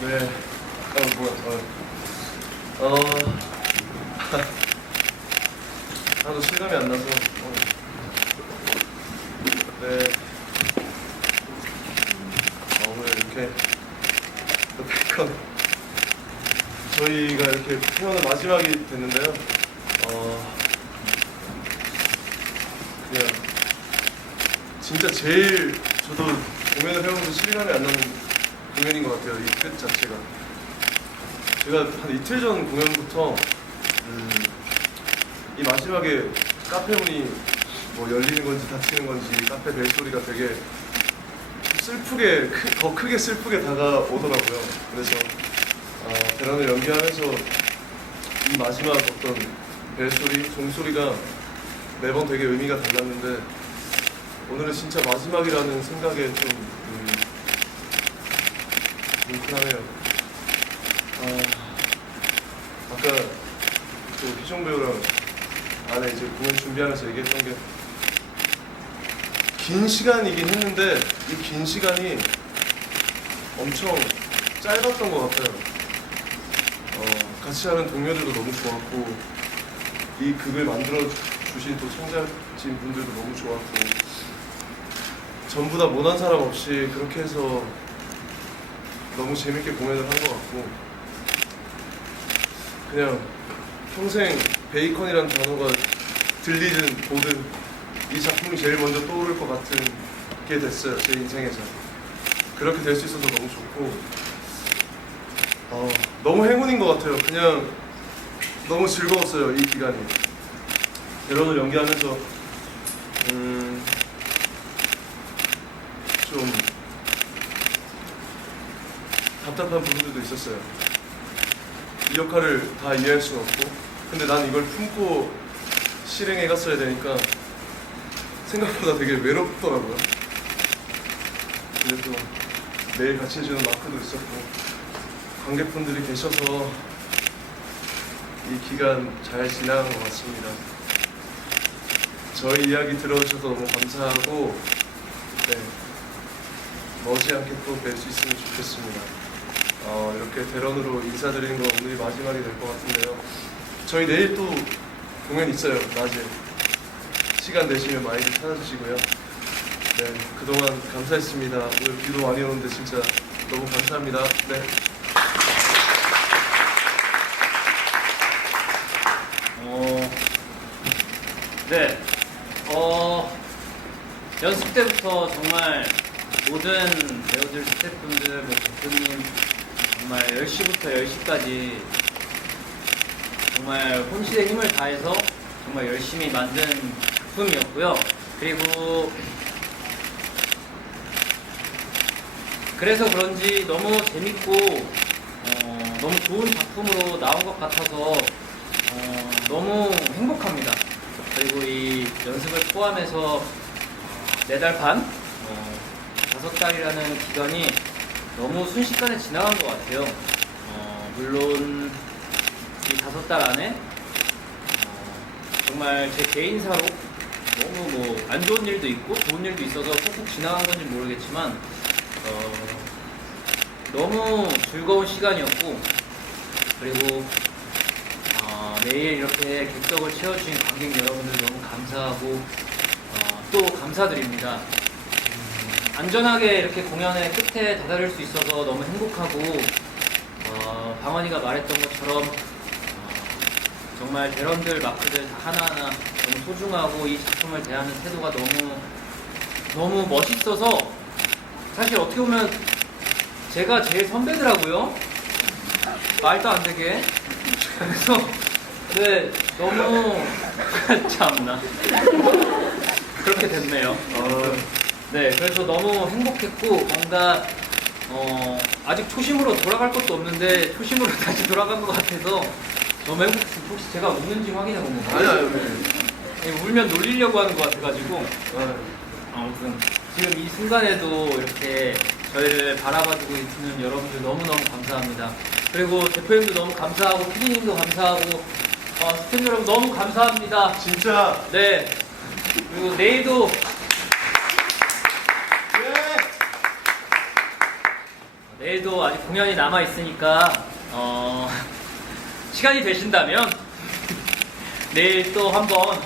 네. 어, 뭐야. 어. 어. 하나도 실감이 안 나서. 어. 네. 어, 오늘 이렇게 또 백건 저희가 이렇게 태어난 마지막이 됐는데요. 어. 그냥 진짜 제일 저도 공연을 해보면서 실감이 안 나는 공연인 것 같아요. 이 끝 자체가. 제가 한 이틀 전 공연부터 음, 이 마지막에 카페 문이 뭐 열리는 건지 닫히는 건지 카페 벨 소리가 되게 슬프게 크- 더 크게 슬프게 다가오더라고요. 그래서 어, 대란을 연기하면서 이 마지막 어떤 벨 소리, 종 소리가 매번 되게 의미가 달랐는데 오늘은 진짜 마지막이라는 생각에 좀 음, 뭉클하네요. 아, 아까 그 희종 배우랑 안에 이제 공연 준비하면서 얘기했던 게 긴 시간이긴 했는데 이 긴 시간이 엄청 짧았던 것 같아요. 어, 같이 하는 동료들도 너무 좋았고 이 극을 만들어 주신 또 청자진 분들도 너무 좋았고 전부 다 못한 사람 없이 그렇게 해서 너무 재밌게 공연을 한 것 같고. 그냥 평생 베이컨이라는 단어가 들리든 보든 이 작품이 제일 먼저 떠오를 것 같은 게 됐어요 제 인생에서. 그렇게 될 수 있어서 너무 좋고. 어, 너무 행운인 것 같아요. 그냥 너무 즐거웠어요 이 기간이. 여러분을 연기하면서 음, 좀 답답한 부분들도 있었어요. 이 역할을 다 이해할 수는 없고, 근데 난 이걸 품고 실행해 갔어야 되니까 생각보다 되게 외롭더라고요. 또 매일 같이 해주는 마크도 있었고, 관객분들이 계셔서 이 기간 잘 지나간 것 같습니다. 저희 이야기 들어주셔서 너무 감사하고, 네, 머지않게 또 뵐 수 있으면 좋겠습니다. 어, 이렇게 대런으로 인사드리는 건 오늘이 마지막이 될 것 같은데요. 저희 내일 또 공연 있어요, 낮에. 시간 되시면 많이들 찾아주시고요. 네, 그동안 감사했습니다. 오늘 비도 많이 오는데 진짜 너무 감사합니다. 네. 어, 네. 어, 연습 때부터 정말 모든 배우들, 스태프분들, 뭐 대표님 정말 10시부터 10시까지 정말 혼신의 힘을 다해서 정말 열심히 만든 작품이었고요. 그리고 그래서 그런지 너무 재밌고 어, 너무 좋은 작품으로 나온 것 같아서 어, 너무 행복합니다. 그리고 이 연습을 포함해서 네달 반, 어, 다섯 달이라는 기간이 너무 순식간에 지나간 것 같아요. 어, 물론 이 다섯 달 안에 어, 정말 제 개인사로 너무 뭐 안 좋은 일도 있고 좋은 일도 있어서 푹푹 지나간 건지 모르겠지만 어, 너무 즐거운 시간이었고 그리고 어, 매일 이렇게 객석을 채워주신 관객 여러분들 너무 감사하고 어, 또 감사드립니다. 음, 안전하게 이렇게 공연의 끝에 다다를 수 있어서 너무 행복하고 어, 방원이가 말했던 것처럼 어, 정말 대런들 마크들 다 하나하나 너무 소중하고 이 작품을 대하는 태도가 너무 너무 멋있어서 사실 어떻게 보면 제가 제일 선배더라고요. 말도 안 되게. 그래서 네 너무 참나 그렇게 됐네요. 어, 네 그래서 너무 행복했고 뭔가 어, 아직 초심으로 돌아갈 것도 없는데 초심으로 다시 돌아간 것 같아서 너무 행복했어요. 혹시 제가 웃는지 확인해 본 건가요? 아니, 아니, 아니. 네, 울면 놀리려고 하는 것 같아가지고 아, 아무튼 지금 이 순간에도 이렇게 저희를 바라봐주고 있는 여러분들 너무너무 감사합니다. 그리고 대표님도 너무 감사하고 피디님도 감사하고 어, 스태프 여러분 너무 감사합니다. 진짜. 네. 그리고 내일도 내일도 아직 공연이 남아 있으니까 어, 시간이 되신다면 내일 또 한번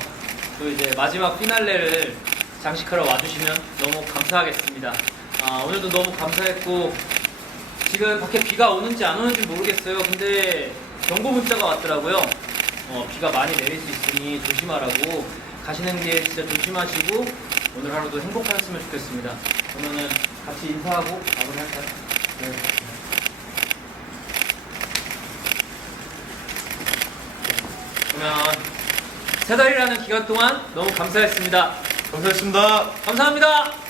또 이제 마지막 피날레를 장식하러 와주시면 너무 감사하겠습니다. 아, 오늘도 너무 감사했고 지금 밖에 비가 오는지 안 오는지 모르겠어요. 근데 경고 문자가 왔더라고요. 어, 비가 많이 내릴 수 있으니 조심하라고 가시는 길 진짜 조심하시고 오늘 하루도 행복하셨으면 좋겠습니다. 그러면은 같이 인사하고 마무리할까요? 네. 그러면 세 달이라는 기간 동안 너무 감사했습니다. 감사했습니다. 감사합니다.